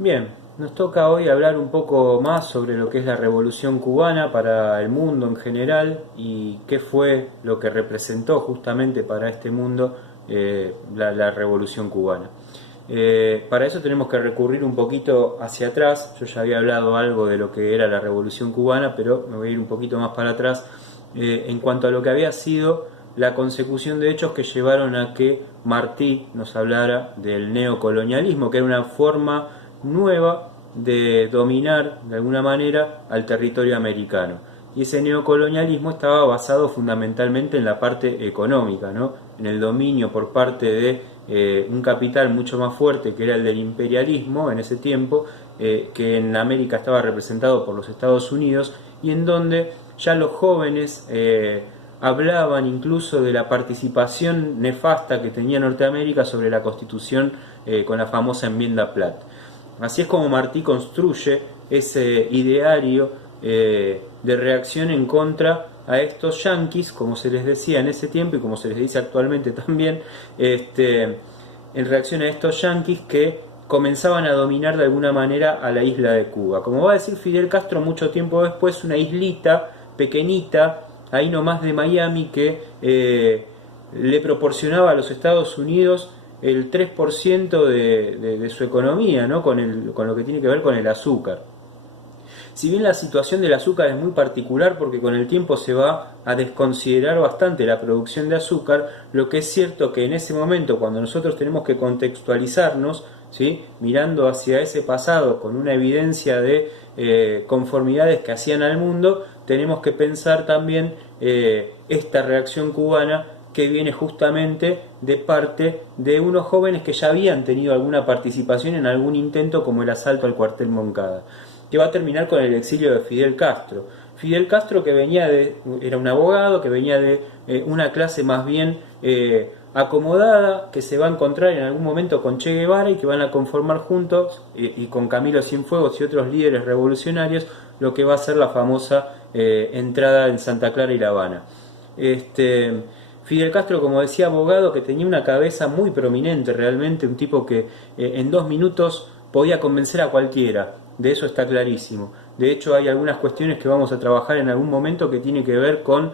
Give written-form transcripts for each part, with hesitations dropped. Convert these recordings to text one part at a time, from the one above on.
Bien, nos toca hoy hablar un poco más sobre lo que es la Revolución Cubana para el mundo en general y qué fue lo que representó justamente para este mundo la Revolución Cubana. Para eso tenemos que recurrir un poquito hacia atrás. Yo ya había hablado algo de lo que era la Revolución Cubana, pero me voy a ir un poquito más para atrás en cuanto a lo que había sido la consecución de hechos que llevaron a que Martí nos hablara del neocolonialismo, que era una forma nueva de dominar de alguna manera al territorio americano. Y ese neocolonialismo estaba basado fundamentalmente en la parte económica, ¿no? En el dominio por parte de un capital mucho más fuerte que era el del imperialismo en ese tiempo, que en América estaba representado por los Estados Unidos y en donde ya los jóvenes hablaban incluso de la participación nefasta que tenía Norteamérica sobre la Constitución con la famosa enmienda Platt. Así es como Martí construye ese ideario de reacción en contra a estos yanquis, como se les decía en ese tiempo y como se les dice actualmente también, en reacción a estos yanquis que comenzaban a dominar de alguna manera a la isla de Cuba. Como va a decir Fidel Castro mucho tiempo después, una islita pequeñita, ahí nomás de Miami, que le proporcionaba a los Estados Unidos el 3% de su economía, ¿no? Con lo que tiene que ver con el azúcar. Si bien la situación del azúcar es muy particular porque con el tiempo se va a desconsiderar bastante la producción de azúcar, lo que es cierto que en ese momento, cuando nosotros tenemos que contextualizarnos, ¿sí? Mirando hacia ese pasado con una evidencia de conformidades que hacían al mundo, tenemos que pensar también esta reacción cubana que viene justamente de parte de unos jóvenes que ya habían tenido alguna participación en algún intento como el asalto al cuartel Moncada, que va a terminar con el exilio de Fidel Castro. Fidel Castro, que era un abogado, que venía de una clase más bien acomodada, que se va a encontrar en algún momento con Che Guevara y que van a conformar juntos, y con Camilo Cienfuegos y otros líderes revolucionarios, lo que va a ser la famosa entrada en Santa Clara y La Habana. Fidel Castro, como decía, abogado, que tenía una cabeza muy prominente realmente, un tipo que en 2 minutos podía convencer a cualquiera, de eso está clarísimo. De hecho, hay algunas cuestiones que vamos a trabajar en algún momento que tiene que ver con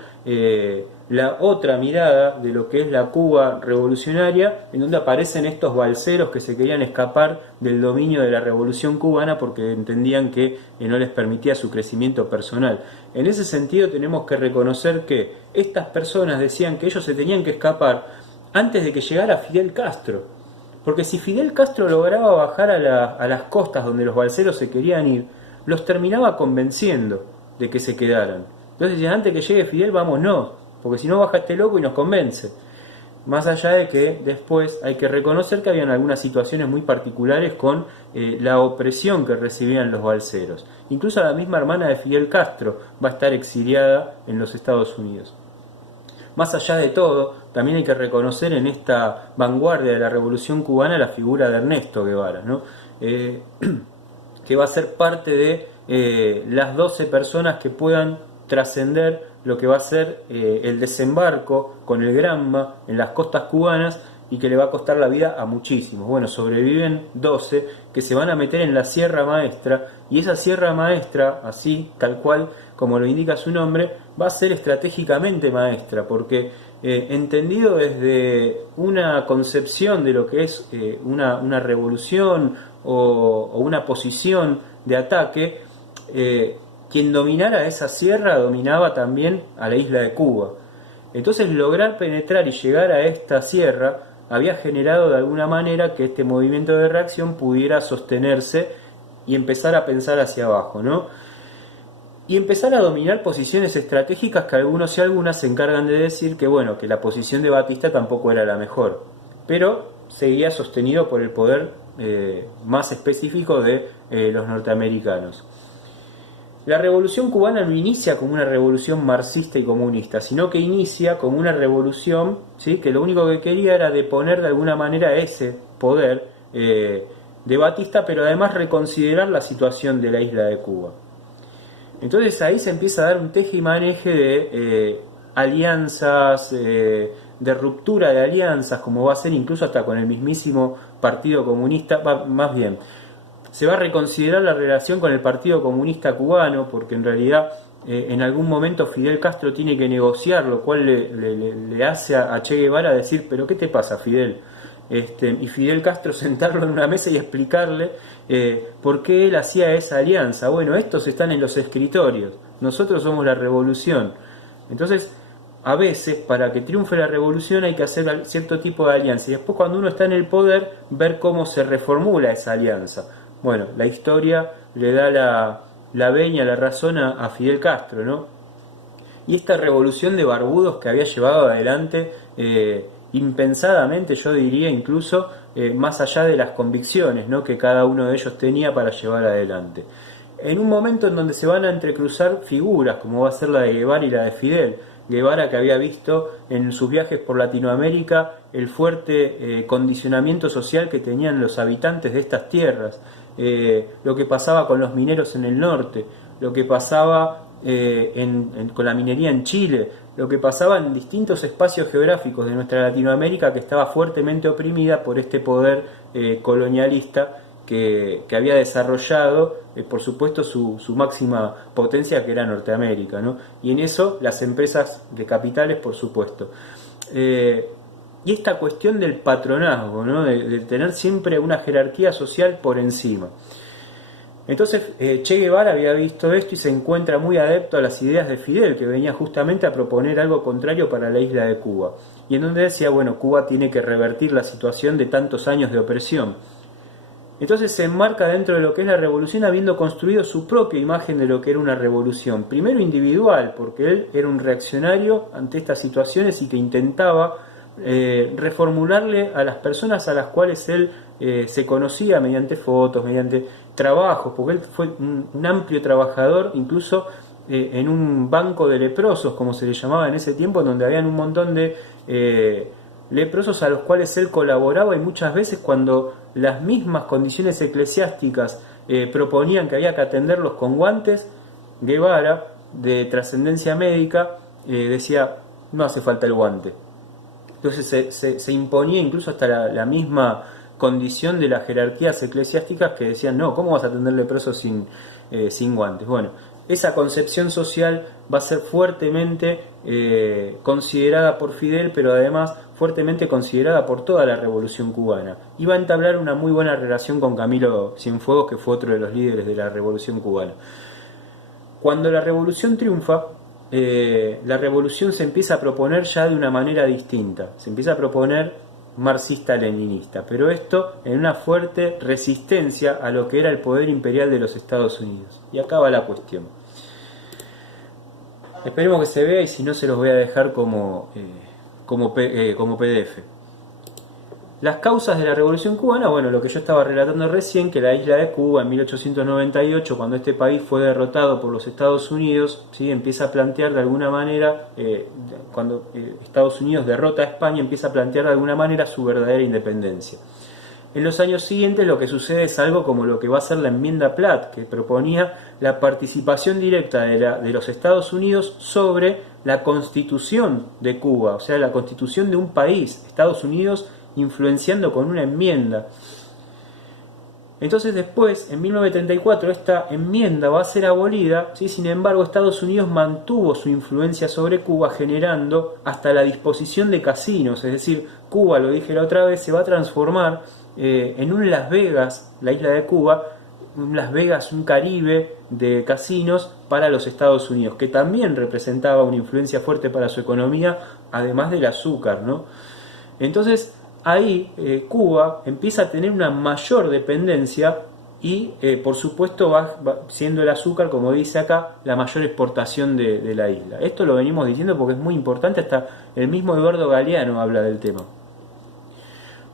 la otra mirada de lo que es la Cuba revolucionaria, en donde aparecen estos balseros que se querían escapar del dominio de la revolución cubana porque entendían que no les permitía su crecimiento personal. En ese sentido tenemos que reconocer que estas personas decían que ellos se tenían que escapar antes de que llegara Fidel Castro. Porque si Fidel Castro lograba bajar a las costas donde los balseros se querían ir, los terminaba convenciendo de que se quedaran. Entonces decían, antes que llegue Fidel, vámonos, porque si no baja este loco y nos convence. Más allá de que después hay que reconocer que habían algunas situaciones muy particulares con la opresión que recibían los balseros. Incluso la misma hermana de Fidel Castro va a estar exiliada en los Estados Unidos. Más allá de todo, también hay que reconocer en esta vanguardia de la Revolución Cubana la figura de Ernesto Guevara, ¿no? Que va a ser parte de las 12 personas que puedan trascender lo que va a ser el desembarco con el Granma en las costas cubanas y que le va a costar la vida a muchísimos. Bueno, sobreviven 12 que se van a meter en la Sierra Maestra, y esa Sierra Maestra, así, tal cual como lo indica su nombre, va a ser estratégicamente maestra, porque entendido desde una concepción de lo que es una revolución o una posición de ataque, quien dominara esa sierra dominaba también a la isla de Cuba. Entonces lograr penetrar y llegar a esta sierra había generado de alguna manera que este movimiento de reacción pudiera sostenerse y empezar a pensar hacia abajo, ¿no? Y empezar a dominar posiciones estratégicas que algunos y algunas se encargan de decir que, bueno, que la posición de Batista tampoco era la mejor, pero seguía sostenido por el poder más específico de los norteamericanos. La revolución cubana no inicia como una revolución marxista y comunista, sino que inicia como una revolución, ¿sí?, que lo único que quería era deponer de alguna manera ese poder de Batista, pero además reconsiderar la situación de la isla de Cuba. Entonces ahí se empieza a dar un teje y maneje de alianzas, de ruptura de alianzas, como va a ser incluso hasta con el mismísimo Partido Comunista, más bien, se va a reconsiderar la relación con el Partido Comunista Cubano, porque en realidad en algún momento Fidel Castro tiene que negociar, lo cual le hace a Che Guevara decir, pero ¿qué te pasa, Fidel? Y Fidel Castro sentarlo en una mesa y explicarle por qué él hacía esa alianza. Bueno, estos están en los escritorios, nosotros somos la revolución. Entonces, a veces, para que triunfe la revolución hay que hacer cierto tipo de alianza, y después cuando uno está en el poder, ver cómo se reformula esa alianza. Bueno, la historia le da la veña, la razón a Fidel Castro, ¿no? Y esta revolución de barbudos que había llevado adelante impensadamente, yo diría incluso más allá de las convicciones, ¿no?, que cada uno de ellos tenía para llevar adelante. En un momento en donde se van a entrecruzar figuras, como va a ser la de Guevara y la de Fidel. Guevara, que había visto en sus viajes por Latinoamérica el fuerte condicionamiento social que tenían los habitantes de estas tierras, lo que pasaba con los mineros en el norte, lo que pasaba con la minería en Chile, lo que pasaba en distintos espacios geográficos de nuestra Latinoamérica, que estaba fuertemente oprimida por este poder colonialista que había desarrollado, por supuesto, su máxima potencia, que era Norteamérica, ¿no? Y en eso las empresas de capitales, por supuesto. Y esta cuestión del patronazgo, ¿no?, de tener siempre una jerarquía social por encima. Entonces Che Guevara había visto esto y se encuentra muy adepto a las ideas de Fidel, que venía justamente a proponer algo contrario para la isla de Cuba, y en donde decía, bueno, Cuba tiene que revertir la situación de tantos años de opresión. Entonces se enmarca dentro de lo que es la revolución, habiendo construido su propia imagen de lo que era una revolución. Primero individual, porque él era un reaccionario ante estas situaciones y que intentaba reformularle a las personas a las cuales él se conocía mediante fotos, mediante trabajos, porque él fue un amplio trabajador, incluso en un banco de leprosos, como se le llamaba en ese tiempo, donde habían un montón de leprosos a los cuales él colaboraba, y muchas veces cuando las mismas condiciones eclesiásticas proponían que había que atenderlos con guantes, Guevara, de trascendencia médica, decía, no hace falta el guante. Entonces se imponía incluso hasta la misma condición de las jerarquías eclesiásticas, que decían, no, ¿cómo vas a atender leprosos sin guantes? Bueno, esa concepción social va a ser fuertemente considerada por Fidel, pero además fuertemente considerada por toda la revolución cubana. Y va a entablar una muy buena relación con Camilo Cienfuegos, que fue otro de los líderes de la revolución cubana. Cuando la revolución triunfa, la revolución se empieza a proponer ya de una manera distinta. Se empieza a proponer marxista-leninista, pero esto en una fuerte resistencia a lo que era el poder imperial de los Estados Unidos. Y acá va la cuestión. Esperemos que se vea, y si no se los voy a dejar como PDF. Las causas de la Revolución Cubana, bueno, lo que yo estaba relatando recién, que la isla de Cuba en 1898, cuando este país fue derrotado por los Estados Unidos, ¿sí?, empieza a plantear de alguna manera, cuando Estados Unidos derrota a España, empieza a plantear de alguna manera su verdadera independencia. En los años siguientes lo que sucede es algo como lo que va a ser la enmienda Platt, que proponía la participación directa de los Estados Unidos sobre la constitución de Cuba, o sea, la constitución de un país, Estados Unidos influenciando con una enmienda. Entonces después, en 1934, esta enmienda va a ser abolida, ¿sí? Sin embargo, Estados Unidos mantuvo su influencia sobre Cuba, generando hasta la disposición de casinos, es decir, Cuba, lo dije la otra vez, se va a transformar en un Las Vegas, la isla de Cuba, un Las Vegas, un Caribe de casinos para los Estados Unidos, que también representaba una influencia fuerte para su economía, además del azúcar, ¿no? Entonces, ahí Cuba empieza a tener una mayor dependencia y por supuesto va siendo el azúcar, como dice acá, la mayor exportación de la isla. Esto lo venimos diciendo porque es muy importante, hasta el mismo Eduardo Galeano habla del tema.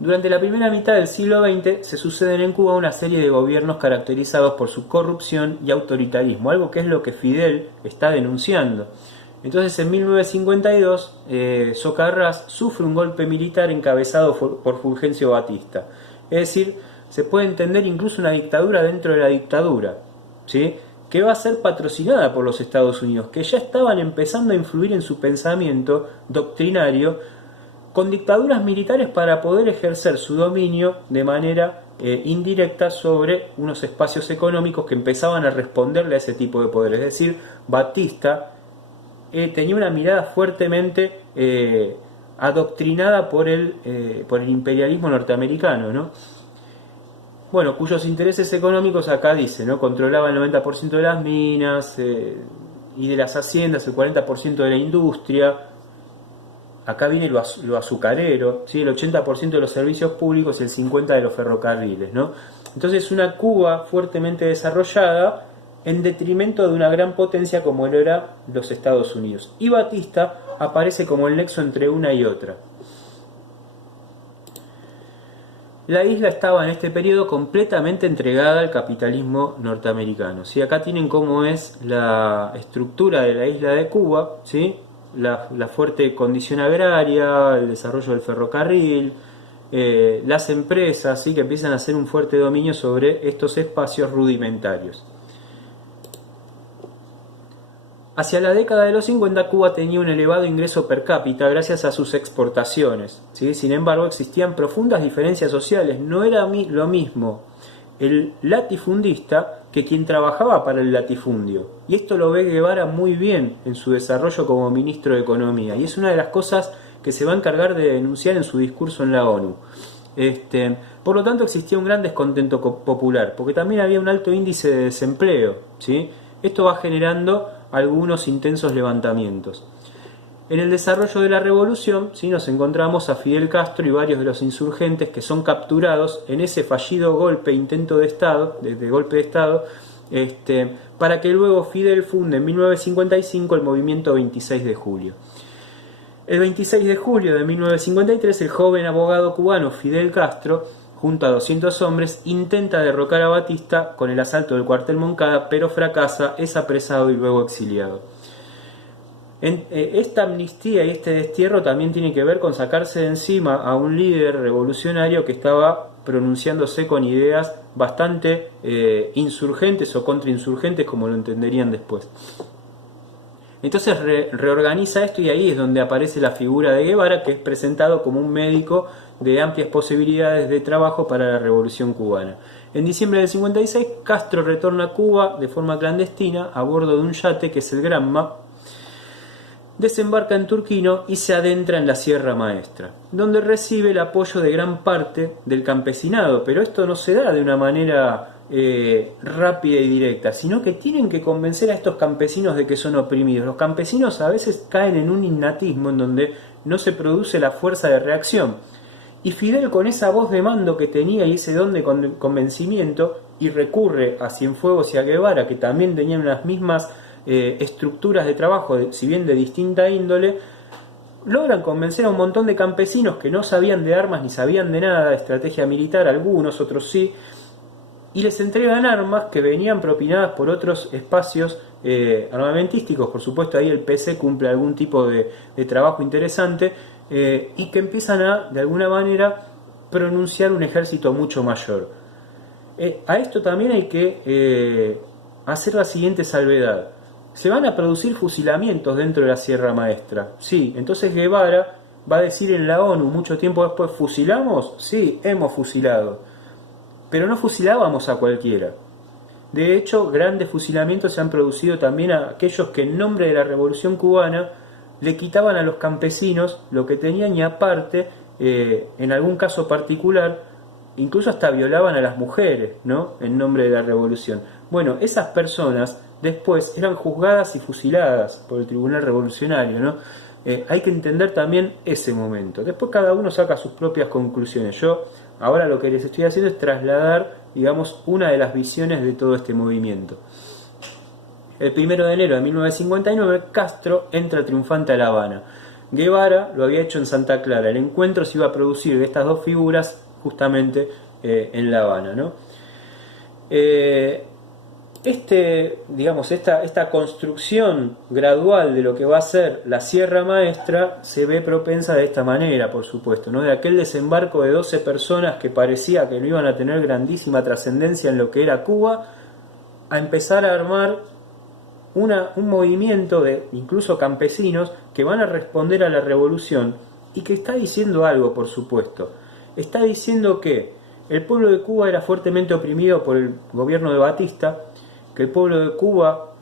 Durante la primera mitad del siglo XX se suceden en Cuba una serie de gobiernos caracterizados por su corrupción y autoritarismo, algo que es lo que Fidel está denunciando. Entonces en 1952 Socarrás sufre un golpe militar encabezado por Fulgencio Batista. Es decir, se puede entender incluso una dictadura dentro de la dictadura, ¿sí?, que va a ser patrocinada por los Estados Unidos, que ya estaban empezando a influir en su pensamiento doctrinario con dictaduras militares para poder ejercer su dominio de manera indirecta sobre unos espacios económicos que empezaban a responderle a ese tipo de poder. Es decir, Batista tenía una mirada fuertemente adoctrinada por el imperialismo norteamericano, ¿no? Bueno, cuyos intereses económicos acá dice, ¿no? Controlaba el 90% de las minas y de las haciendas, el 40% de la industria. Acá viene lo azucarero, ¿sí? El 80% de los servicios públicos y el 50% de los ferrocarriles, ¿no? Entonces una Cuba fuertemente desarrollada en detrimento de una gran potencia como lo era los Estados Unidos. Y Batista aparece como el nexo entre una y otra. La isla estaba en este periodo completamente entregada al capitalismo norteamericano. ¿Sí? Acá tienen cómo es la estructura de la isla de Cuba, ¿sí? La fuerte condición agraria, el desarrollo del ferrocarril, las empresas, ¿sí? Que empiezan a hacer un fuerte dominio sobre estos espacios rudimentarios. Hacia la década de los 50, Cuba tenía un elevado ingreso per cápita gracias a sus exportaciones, ¿sí? Sin embargo, existían profundas diferencias sociales. No era lo mismo el latifundista que quien trabajaba para el latifundio. Y esto lo ve Guevara muy bien en su desarrollo como ministro de Economía. Y es una de las cosas que se va a encargar de denunciar en su discurso en la ONU. Por lo tanto, existía un gran descontento popular, porque también había un alto índice de desempleo, ¿sí? Esto va generando algunos intensos levantamientos. En el desarrollo de la revolución, ¿sí? Nos encontramos a Fidel Castro y varios de los insurgentes que son capturados en ese fallido intento de Estado, golpe de Estado, para que luego Fidel funde en 1955 el movimiento 26 de julio. El 26 de julio de 1953, el joven abogado cubano Fidel Castro, junto a 200 hombres, intenta derrocar a Batista con el asalto del cuartel Moncada, pero fracasa, es apresado y luego exiliado. Esta amnistía y este destierro también tiene que ver con sacarse de encima a un líder revolucionario que estaba pronunciándose con ideas bastante insurgentes o contrainsurgentes, como lo entenderían después. Entonces reorganiza esto y ahí es donde aparece la figura de Guevara, que es presentado como un médico de amplias posibilidades de trabajo para la Revolución Cubana. En diciembre del 56, Castro retorna a Cuba de forma clandestina a bordo de un yate que es el Granma, desembarca en Turquino y se adentra en la Sierra Maestra, donde recibe el apoyo de gran parte del campesinado, pero esto no se da de una manera rápida y directa, sino que tienen que convencer a estos campesinos de que son oprimidos. Los campesinos a veces caen en un innatismo en donde no se produce la fuerza de reacción. Y Fidel, con esa voz de mando que tenía y ese don de convencimiento, y recurre a Cienfuegos y a Guevara, que también tenían las mismas estructuras de trabajo, si bien de distinta índole, logran convencer a un montón de campesinos que no sabían de armas ni sabían de nada, de estrategia militar, algunos, otros sí, y les entregan armas que venían propinadas por otros espacios armamentísticos. Por supuesto, ahí el PC cumple algún tipo de trabajo interesante, y que empiezan a, de alguna manera, pronunciar un ejército mucho mayor. A esto también hay que hacer la siguiente salvedad. Se van a producir fusilamientos dentro de la Sierra Maestra. Sí, entonces Guevara va a decir en la ONU mucho tiempo después, ¿fusilamos? Sí, hemos fusilado. Pero no fusilábamos a cualquiera. De hecho, grandes fusilamientos se han producido también a aquellos que en nombre de la Revolución Cubana le quitaban a los campesinos lo que tenían y aparte, en algún caso particular, incluso hasta violaban a las mujeres, ¿no? En nombre de la revolución. Bueno, esas personas después eran juzgadas y fusiladas por el Tribunal Revolucionario, ¿no? Hay que entender también ese momento. Después cada uno saca sus propias conclusiones. Yo ahora lo que les estoy haciendo es trasladar, digamos, una de las visiones de todo este movimiento. El 1 de enero de 1959, Castro entra triunfante a La Habana. Guevara lo había hecho en Santa Clara. El encuentro se iba a producir de estas dos figuras justamente en La Habana, ¿no? Esta construcción gradual de lo que va a ser la Sierra Maestra se ve propensa de esta manera, por supuesto, ¿no? De aquel desembarco de 12 personas que parecía que no iban a tener grandísima trascendencia en lo que era Cuba, a empezar a armar un movimiento de incluso campesinos que van a responder a la revolución y que está diciendo algo, por supuesto. Está diciendo que el pueblo de Cuba era fuertemente oprimido por el gobierno de Batista, que el pueblo de Cuba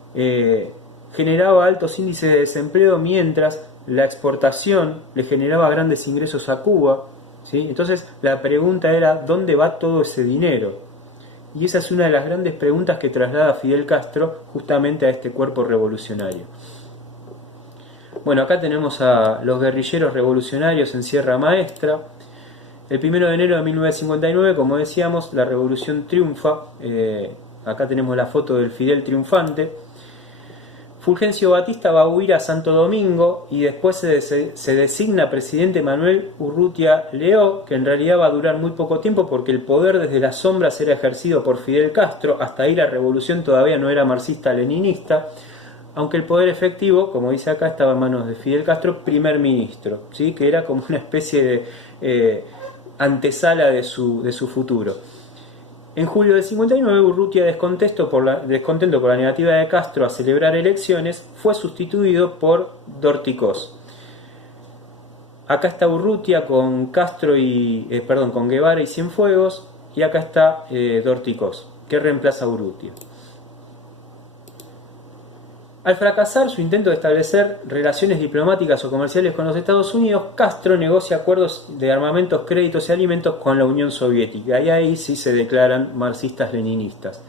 generaba altos índices de desempleo mientras la exportación le generaba grandes ingresos a Cuba, ¿sí? Entonces la pregunta era, ¿dónde va todo ese dinero? Y esa es una de las grandes preguntas que traslada Fidel Castro justamente a este cuerpo revolucionario. Bueno, acá tenemos a los guerrilleros revolucionarios en Sierra Maestra. El 1 de enero de 1959, como decíamos, la revolución triunfa. Acá tenemos la foto del Fidel triunfante. Fulgencio Batista va a huir a Santo Domingo y después se designa presidente Manuel Urrutia Leó, que en realidad va a durar muy poco tiempo porque el poder desde las sombras era ejercido por Fidel Castro. Hasta ahí la revolución todavía no era marxista-leninista, aunque el poder efectivo, como dice acá, estaba en manos de Fidel Castro, primer ministro, ¿sí? Que era como una especie de antesala de su futuro. En julio del 59, Urrutia, descontento por la negativa de Castro a celebrar elecciones, fue sustituido por Dorticós. Acá está Urrutia con Castro con Guevara y Cienfuegos, y acá está Dorticós, que reemplaza a Urrutia. Al fracasar su intento de establecer relaciones diplomáticas o comerciales con los Estados Unidos, Castro negocia acuerdos de armamentos, créditos y alimentos con la Unión Soviética, y ahí sí se declaran marxistas-leninistas.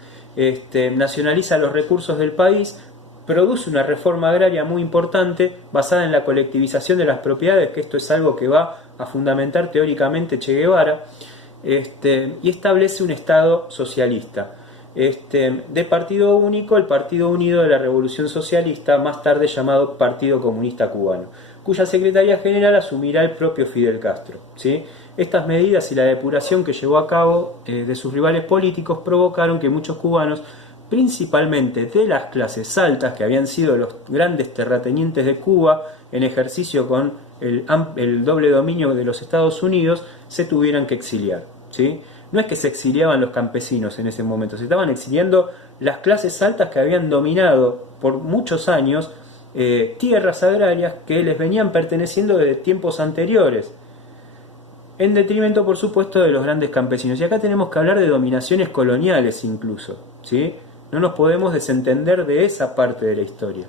Nacionaliza los recursos del país, produce una reforma agraria muy importante basada en la colectivización de las propiedades, que esto es algo que va a fundamentar teóricamente Che Guevara, y establece un Estado socialista. De partido único, el Partido Unido de la Revolución Socialista, más tarde llamado Partido Comunista Cubano, cuya secretaría general asumirá el propio Fidel Castro, ¿sí? Estas medidas y la depuración que llevó a cabo de sus rivales políticos provocaron que muchos cubanos, principalmente de las clases altas, que habían sido los grandes terratenientes de Cuba en ejercicio con el doble dominio de los Estados Unidos, se tuvieran que exiliar, ¿sí? No es que se exiliaban los campesinos en ese momento, se estaban exiliando las clases altas que habían dominado por muchos años tierras agrarias que les venían perteneciendo desde tiempos anteriores, en detrimento, por supuesto, de los grandes campesinos. Y acá tenemos que hablar de dominaciones coloniales incluso, ¿sí? No nos podemos desentender de esa parte de la historia.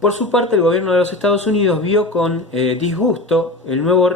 Por su parte, el gobierno de los Estados Unidos vio con disgusto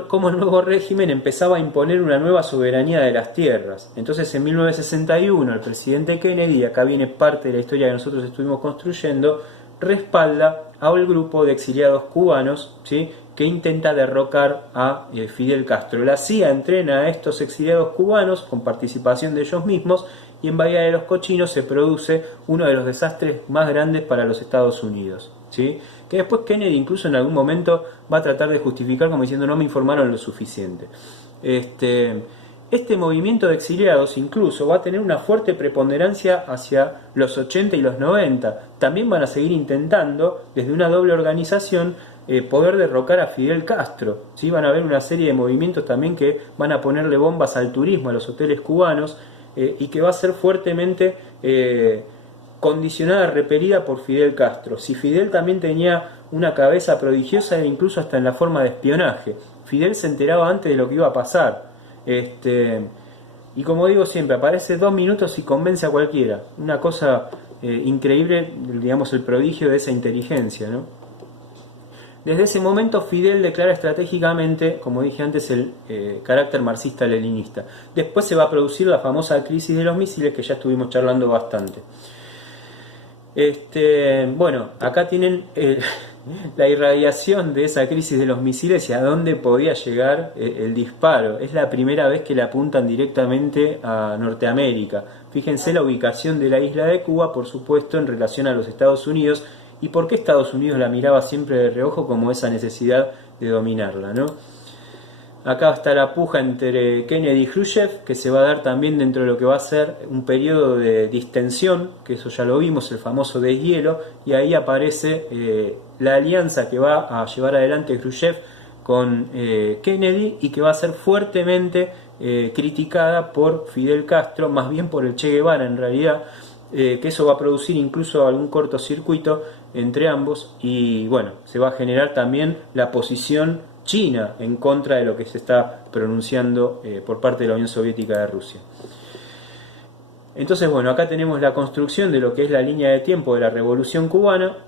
cómo el nuevo régimen empezaba a imponer una nueva soberanía de las tierras. Entonces, en 1961, el presidente Kennedy, acá viene parte de la historia que nosotros estuvimos construyendo, respalda a un grupo de exiliados cubanos, ¿sí?, que intenta derrocar a Fidel Castro. La CIA entrena a estos exiliados cubanos con participación de ellos mismos, y en Bahía de los Cochinos se produce uno de los desastres más grandes para los Estados Unidos, ¿sí? Que después Kennedy incluso en algún momento va a tratar de justificar como diciendo no me informaron lo suficiente. Este movimiento de exiliados incluso va a tener una fuerte preponderancia hacia los 80 y los 90. También van a seguir intentando, desde una doble organización, poder derrocar a Fidel Castro, ¿sí? Van a haber una serie de movimientos también que van a ponerle bombas al turismo, a los hoteles cubanos, y que va a ser fuertemente condicionada, repelida por Fidel Castro. Si Fidel también tenía una cabeza prodigiosa, incluso hasta en la forma de espionaje. Fidel se enteraba antes de lo que iba a pasar. Y como digo siempre, aparece 2 minutos y convence a cualquiera. Una cosa increíble, digamos, el prodigio de esa inteligencia, ¿no? Desde ese momento Fidel declara estratégicamente, como dije antes, el carácter marxista-leninista. Después se va a producir la famosa crisis de los misiles que ya estuvimos charlando bastante. Bueno, acá tienen la irradiación de esa crisis de los misiles y a dónde podía llegar el disparo. Es la primera vez que le apuntan directamente a Norteamérica. Fíjense la ubicación de la isla de Cuba, por supuesto, en relación a los Estados Unidos. ¿Y por qué Estados Unidos la miraba siempre de reojo como esa necesidad de dominarla, ¿no? Acá está la puja entre Kennedy y Khrushchev, que se va a dar también dentro de lo que va a ser un periodo de distensión, que eso ya lo vimos, el famoso deshielo, y ahí aparece la alianza que va a llevar adelante Khrushchev con Kennedy y que va a ser fuertemente criticada por Fidel Castro, más bien por el Che Guevara en realidad, que eso va a producir incluso algún cortocircuito entre ambos y bueno, se va a generar también la posición China en contra de lo que se está pronunciando por parte de la Unión Soviética de Rusia. Entonces, bueno, acá tenemos la construcción de lo que es la línea de tiempo de la Revolución Cubana.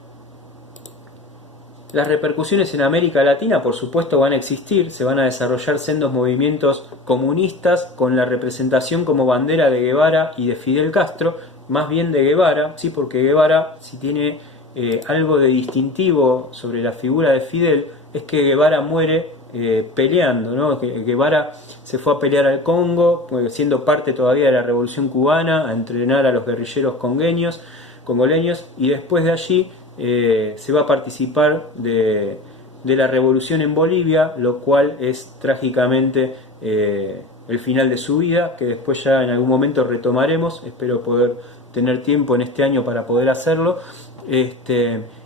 Las repercusiones en América Latina, por supuesto, van a existir, se van a desarrollar sendos movimientos comunistas con la representación como bandera de Guevara y de Fidel Castro, más bien de Guevara, ¿sí? Porque Guevara, si tiene algo de distintivo sobre la figura de Fidel, es que Guevara muere peleando, ¿no? Guevara se fue a pelear al Congo, siendo parte todavía de la Revolución Cubana, a entrenar a los guerrilleros congoleños, y después de allí se va a participar de la revolución en Bolivia, lo cual es trágicamente el final de su vida, que después ya en algún momento retomaremos. Espero poder tener tiempo en este año para poder hacerlo.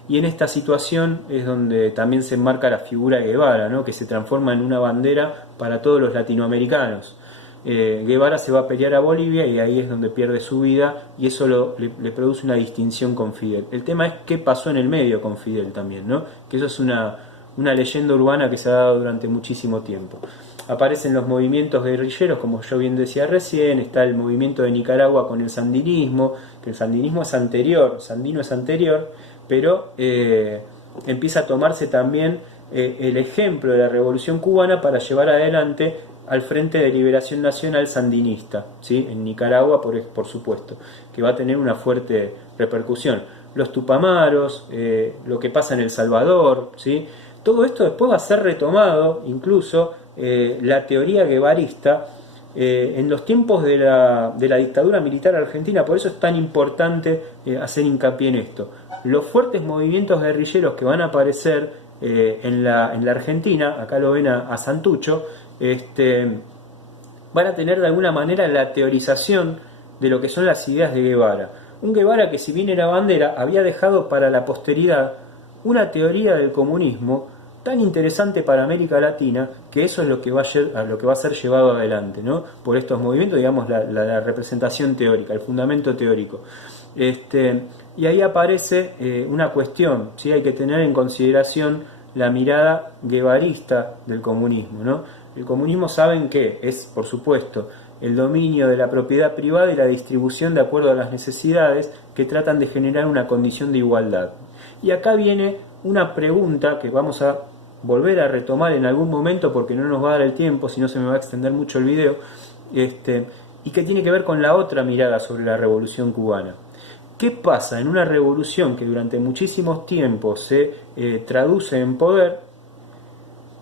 Y en esta situación es donde también se enmarca la figura de Guevara, ¿no? Que se transforma en una bandera para todos los latinoamericanos. Guevara se va a pelear a Bolivia y ahí es donde pierde su vida, y eso le produce una distinción con Fidel. El tema es qué pasó en el medio con Fidel también, ¿no? Que eso es una leyenda urbana que se ha dado durante muchísimo tiempo. Aparecen los movimientos guerrilleros, como yo bien decía recién, está el movimiento de Nicaragua con el sandinismo, que el sandinismo es anterior, Sandino es anterior, pero empieza a tomarse también el ejemplo de la Revolución Cubana para llevar adelante al Frente de Liberación Nacional Sandinista, ¿sí? En Nicaragua, por supuesto, que va a tener una fuerte repercusión. Los Tupamaros, lo que pasa en El Salvador, ¿sí? Todo esto después va a ser retomado, incluso la teoría guevarista, en los tiempos de la dictadura militar argentina. Por eso es tan importante hacer hincapié en esto. Los fuertes movimientos guerrilleros que van a aparecer en la Argentina, acá lo ven a Santucho, van a tener de alguna manera la teorización de lo que son las ideas de Guevara. Un Guevara que, si bien era bandera, había dejado para la posteridad una teoría del comunismo tan interesante para América Latina, que eso es lo que va a ser llevado adelante, ¿no? Por estos movimientos, digamos, la representación teórica, el fundamento teórico. Y ahí aparece una cuestión, ¿sí? Hay que tener en consideración la mirada guevarista del comunismo, ¿no? El comunismo, saben que es, por supuesto, el dominio de la propiedad privada y la distribución de acuerdo a las necesidades, que tratan de generar una condición de igualdad. Y acá viene una pregunta que vamos a volver a retomar en algún momento, porque no nos va a dar el tiempo, si no se me va a extender mucho el video, y que tiene que ver con la otra mirada sobre la Revolución Cubana. ¿Qué pasa en una revolución que durante muchísimos tiempos se traduce en poder,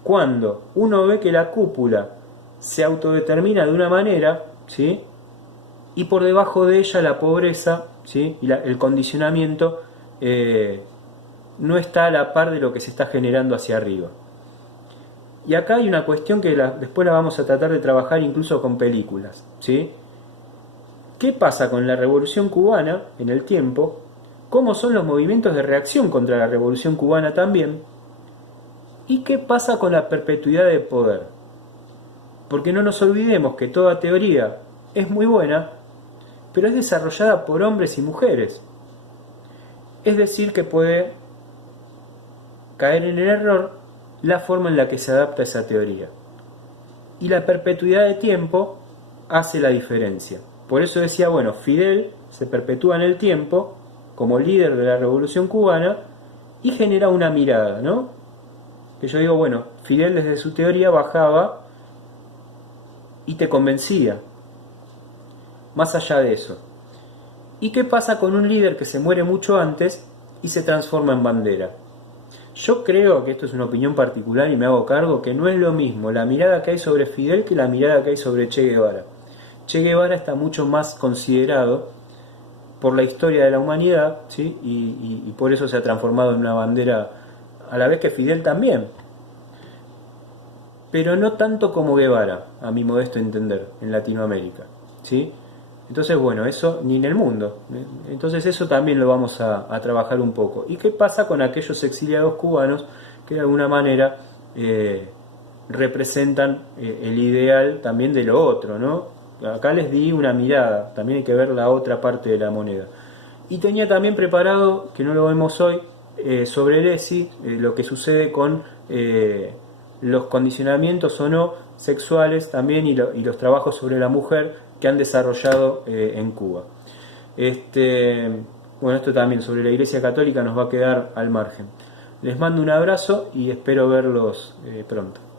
cuando uno ve que la cúpula se autodetermina de una manera, ¿sí? Y por debajo de ella la pobreza, ¿sí? Y el condicionamiento no está a la par de lo que se está generando hacia arriba? Y acá hay una cuestión que después la vamos a tratar de trabajar incluso con películas, ¿sí? ¿Qué pasa con la Revolución Cubana en el tiempo? ¿Cómo son los movimientos de reacción contra la Revolución Cubana también? ¿Y qué pasa con la perpetuidad de poder? Porque no nos olvidemos que toda teoría es muy buena, pero es desarrollada por hombres y mujeres. Es decir, que puede caer en el error la forma en la que se adapta esa teoría. Y la perpetuidad de tiempo hace la diferencia. Por eso decía, bueno, Fidel se perpetúa en el tiempo como líder de la Revolución Cubana y genera una mirada, ¿no? Que yo digo, bueno, Fidel desde su teoría bajaba y te convencía. Más allá de eso. ¿Y qué pasa con un líder que se muere mucho antes y se transforma en bandera? Yo creo, que esto es una opinión particular y me hago cargo, que no es lo mismo la mirada que hay sobre Fidel que la mirada que hay sobre Che Guevara. Che Guevara está mucho más considerado por la historia de la humanidad, ¿sí? Y por eso se ha transformado en una bandera, a la vez que Fidel también. Pero no tanto como Guevara, a mi modesto entender, en Latinoamérica, ¿sí? Entonces, bueno, eso ni en el mundo. Entonces eso también lo vamos a trabajar un poco. ¿Y qué pasa con aquellos exiliados cubanos que de alguna manera representan el ideal también de lo otro, ¿no? Acá les di una mirada, también hay que ver la otra parte de la moneda. Y tenía también preparado, que no lo vemos hoy, sobre el ESI, lo que sucede con los condicionamientos o no sexuales también y los trabajos sobre la mujer que han desarrollado en Cuba. Bueno, esto también sobre la Iglesia Católica nos va a quedar al margen. Les mando un abrazo y espero verlos pronto.